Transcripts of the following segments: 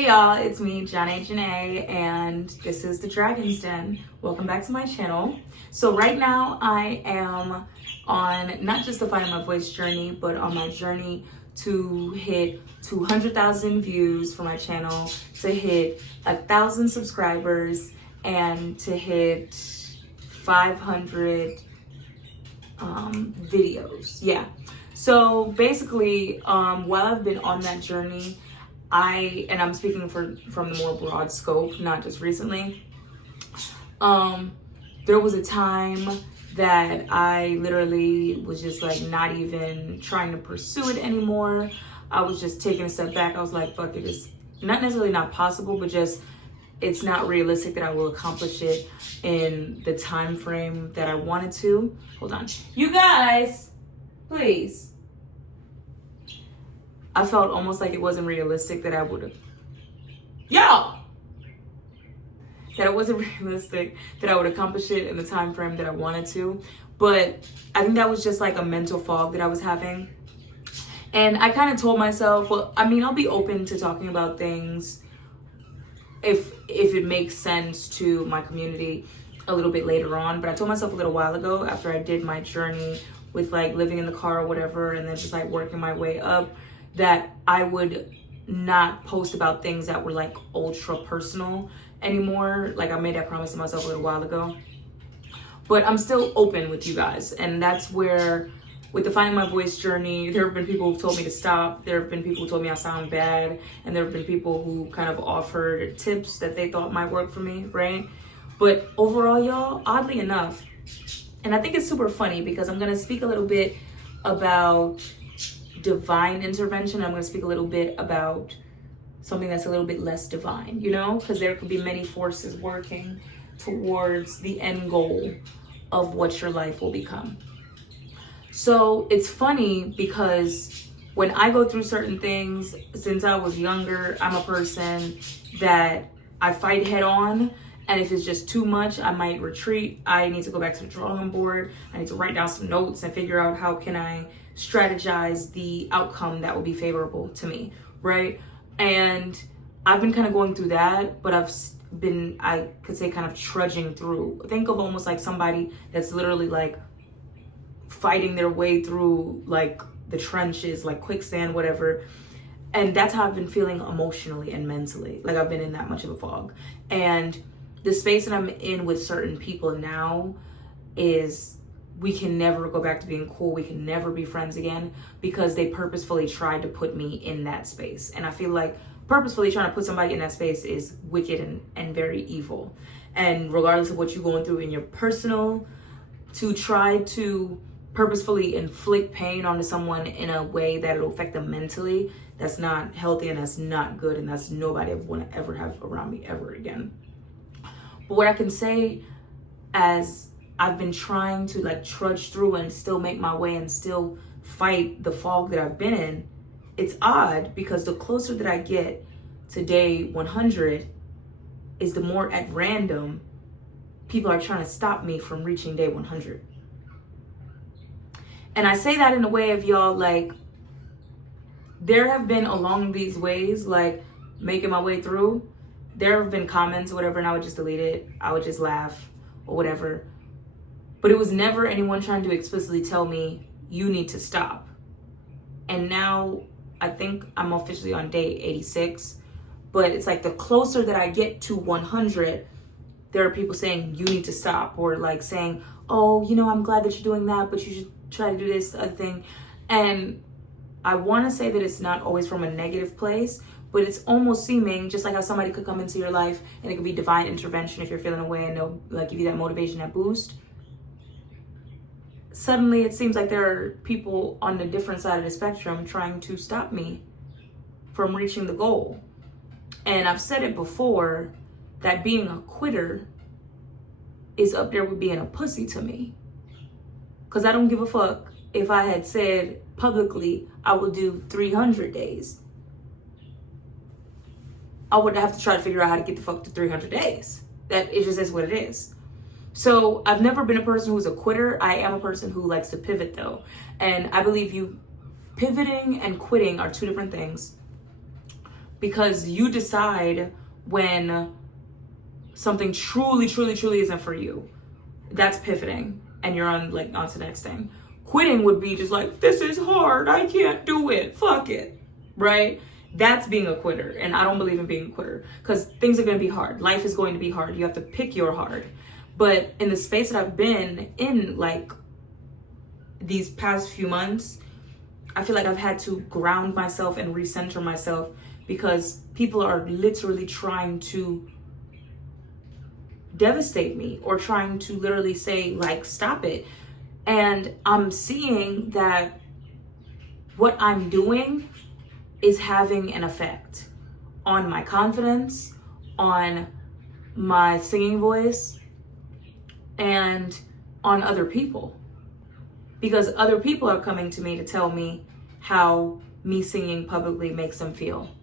Hey y'all, it's me, Janae, and this is the Dragon's Den. Welcome back to my channel. So right now I am on not just the Finding My Voice journey, but on my journey to hit 200,000 views for my channel, to hit 1,000 subscribers, and to hit 500 videos. Yeah. So basically, while I've been on that journey, I'm speaking from the more broad scope, not just recently. There was a time that I literally was just like not even trying to pursue it anymore. I was just taking a step back. I was like, fuck it, it's not necessarily not possible, but just it's not realistic that I will accomplish it in the time frame that I wanted to. Hold on. You guys, please. I felt almost like it wasn't realistic that I would have, that it wasn't realistic that I would accomplish it in the time frame that I wanted to. But I think that was just like a mental fog that I was having. And I kind of told myself, well, I mean, I'll be open to talking about things if it makes sense to my community a little bit later on. But I told myself a little while ago, after I did my journey with like living in the car or whatever, and then just like working my way up, that I would not post about things that were like ultra personal anymore. Like I made that promise to myself a little while ago. But I'm still open with you guys. And that's where, with the Finding My Voice journey, there have been people who've told me to stop. There have been people who told me I sound bad. And there have been people who kind of offered tips that they thought might work for me, right? But overall, y'all, oddly enough, and I think it's super funny because I'm going to speak a little bit about divine intervention. I'm going to speak a little bit about something that's a little bit less divine, you know, because there could be many forces working towards the end goal of what your life will become. So it's funny because when I go through certain things, since I was younger, I'm a person that I fight head on. And if it's just too much, I might retreat. I need to go back to the drawing board. I need to write down some notes and figure out how can I strategize the outcome that will be favorable to me, right? And I've been kind of going through that, but I've been, I could say, kind of trudging through. Think of almost like somebody that's literally like fighting their way through like the trenches, like quicksand, whatever. And that's how I've been feeling emotionally and mentally. Like I've been in that much of a fog. And the space that I'm in with certain people now is we can never go back to being cool. We can never be friends again because they purposefully tried to put me in that space. And I feel like purposefully trying to put somebody in that space is wicked and very evil. And regardless of what you're going through in your personal, to try to purposefully inflict pain onto someone in a way that it'll affect them mentally, that's not healthy and that's not good. And that's nobody I want to ever have around me ever again. But what I can say, as I've been trying to like trudge through and still make my way and still fight the fog that I've been in, it's odd because the closer that I get to day 100 is the more at random people are trying to stop me from reaching day 100. And I say that in a way of, y'all, like, there have been along these ways, like making my way through, there have been comments or whatever, and I would just delete it. I would just laugh or whatever. But it was never anyone trying to explicitly tell me, you need to stop. And now I think I'm officially on day 86. But it's like the closer that I get to 100, there are people saying, you need to stop. Or like saying, oh, you know, I'm glad that you're doing that, but you should try to do this other thing. And I want to say that it's not always from a negative place, but it's almost seeming just like how somebody could come into your life and it could be divine intervention if you're feeling away and they'll like give you that motivation, that boost. Suddenly it seems like there are people on the different side of the spectrum trying to stop me from reaching the goal. And I've said it before that being a quitter is up there with being a pussy to me. Because I don't give a fuck if I had said publicly I will do 300 days. I would have to try to figure out how to get the fuck to 300 days. That it just is what it is. So I've never been a person who's a quitter. I am a person who likes to pivot though. And I believe pivoting and quitting are two different things. because you decide when something truly, truly, truly isn't for you. That's pivoting, and you're on to the next thing. Quitting would be just like, this is hard, I can't do it, fuck it, right? That's being a quitter, and I don't believe in being a quitter, because things are going to be hard. Life is going to be hard. You have to pick your hard. But in the space that I've been in, like, these past few months, I feel like I've had to ground myself and recenter myself, because people are literally trying to devastate me, or trying to literally say, like, stop it. And I'm seeing that what I'm doing is having an effect on my confidence, on my singing voice, and on other people. Because other people are coming to me to tell me how me singing publicly makes them feel,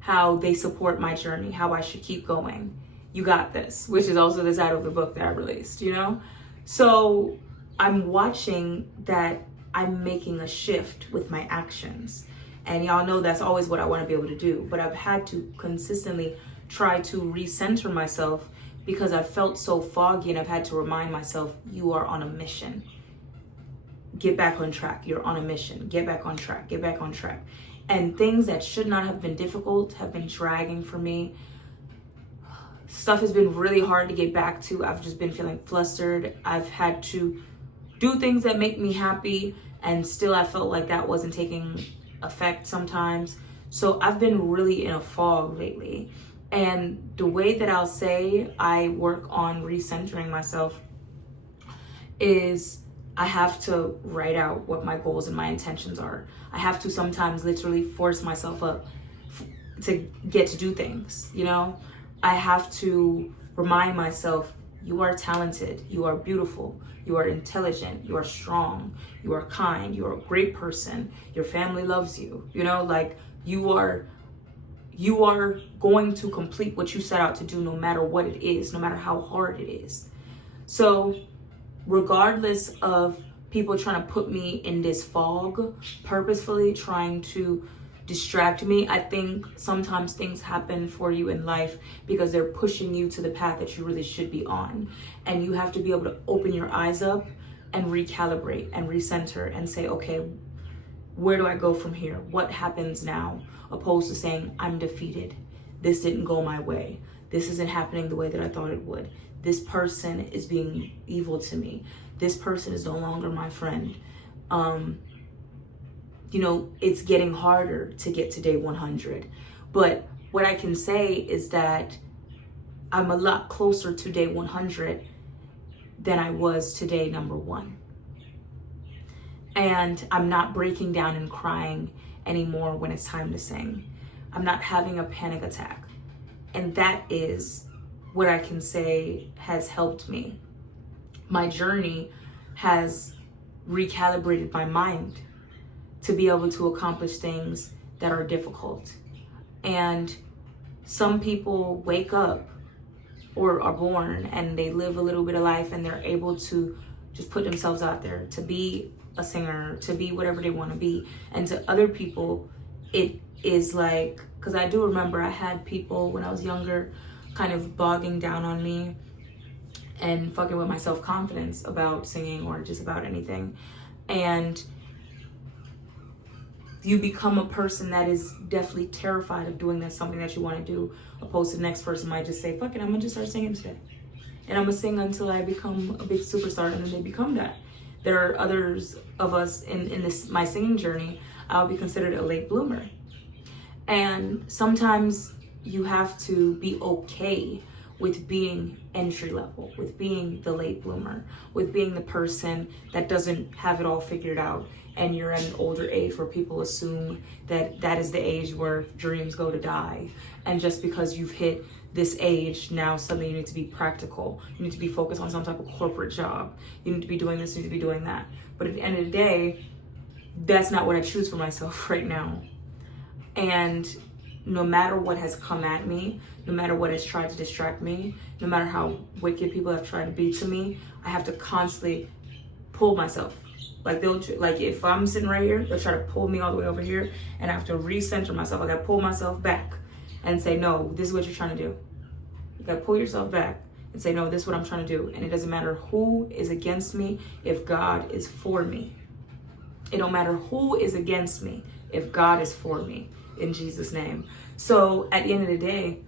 how they support my journey, how I should keep going. You got this, which is also the title of the book that I released, you know? So I'm watching that I'm making a shift with my actions. And y'all know that's always what I want to be able to do. But I've had to consistently try to recenter myself, because I felt so foggy, and I've had to remind myself, you are on a mission. Get back on track. You're on a mission. Get back on track. Get back on track. And things that should not have been difficult have been dragging for me. Stuff has been really hard to get back to. I've just been feeling flustered. I've had to do things that make me happy, and still I felt like that wasn't taking effect sometimes. So I've been really in a fog lately. And the way that I'll say I work on recentering myself is I have to write out what my goals and my intentions are. I have to sometimes literally force myself up to get to do things, you know? I have to remind myself, you are talented, you are beautiful, you are intelligent, you are strong, you are kind, you are a great person, your family loves you, you know, like you are going to complete what you set out to do, no matter what it is, no matter how hard it is. So regardless of people trying to put me in this fog, purposefully trying to distract me, I think sometimes things happen for you in life because they're pushing you to the path that you really should be on. And you have to be able to open your eyes up and recalibrate and recenter and say, okay, where do I go from here? What happens now? Opposed to saying, I'm defeated. This didn't go my way. This isn't happening the way that I thought it would. This person is being evil to me. This person is no longer my friend. You know, it's getting harder to get to day 100. But what I can say is that I'm a lot closer to day 100 than I was to day number 1. And I'm not breaking down and crying anymore when it's time to sing. I'm not having a panic attack. And that is what I can say has helped me. My journey has recalibrated my mind to be able to accomplish things that are difficult. And some people wake up or are born and they live a little bit of life and they're able to just put themselves out there to be a singer, to be whatever they want to be. And to other people, it is like, because I do remember I had people when I was younger kind of bogging down on me and fucking with my self-confidence about singing or just about anything. And you become a person that is definitely terrified of doing that, something that you want to do, opposed to the next person might just say, fuck it, I'm gonna just start singing today. And I'm gonna sing until I become a big superstar, and then they become that. There are others of us in this my singing journey, I'll be considered a late bloomer. And sometimes you have to be okay with being entry level, with being the late bloomer, with being the person that doesn't have it all figured out, and you're at an older age where people assume that that is the age where dreams go to die. And just because you've hit this age, now suddenly you need to be practical. You need to be focused on some type of corporate job. You need to be doing this, you need to be doing that. But at the end of the day, that's not what I choose for myself right now. And no matter what has come at me, no matter what has tried to distract me, no matter how wicked people have tried to be to me, I have to constantly pull myself. Like if I'm sitting right here, they'll try to pull me all the way over here, and I have to recenter myself. I gotta pull myself back and say, no, this is what you're trying to do. You gotta pull yourself back and say, no, this is what I'm trying to do. And it doesn't matter who is against me if God is for me. It don't matter who is against me if God is for me, in Jesus' name. So at the end of the day,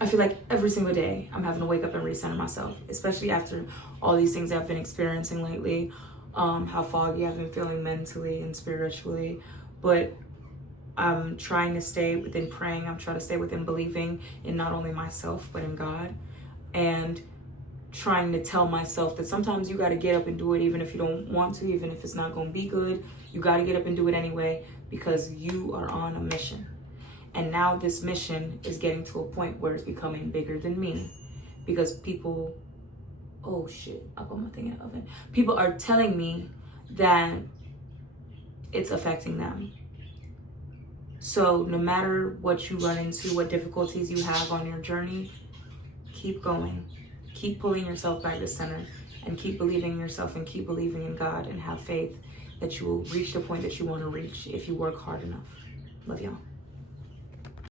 I feel like every single day I'm having to wake up and recenter myself, especially after all these things I've been experiencing lately, how foggy I've been feeling mentally and spiritually. But I'm trying to stay within praying. I'm trying to stay within believing in not only myself, but in God. And trying to tell myself that sometimes you got to get up and do it, even if you don't want to, even if it's not going to be good. You got to get up and do it anyway, because you are on a mission. And now this mission is getting to a point where it's becoming bigger than me, because people, oh shit, I put my thing in the oven. People are telling me that it's affecting them. So no matter what you run into, what difficulties you have on your journey, keep going. Keep pulling yourself back to center, and keep believing in yourself, and keep believing in God, and have faith that you will reach the point that you want to reach if you work hard enough. Love y'all.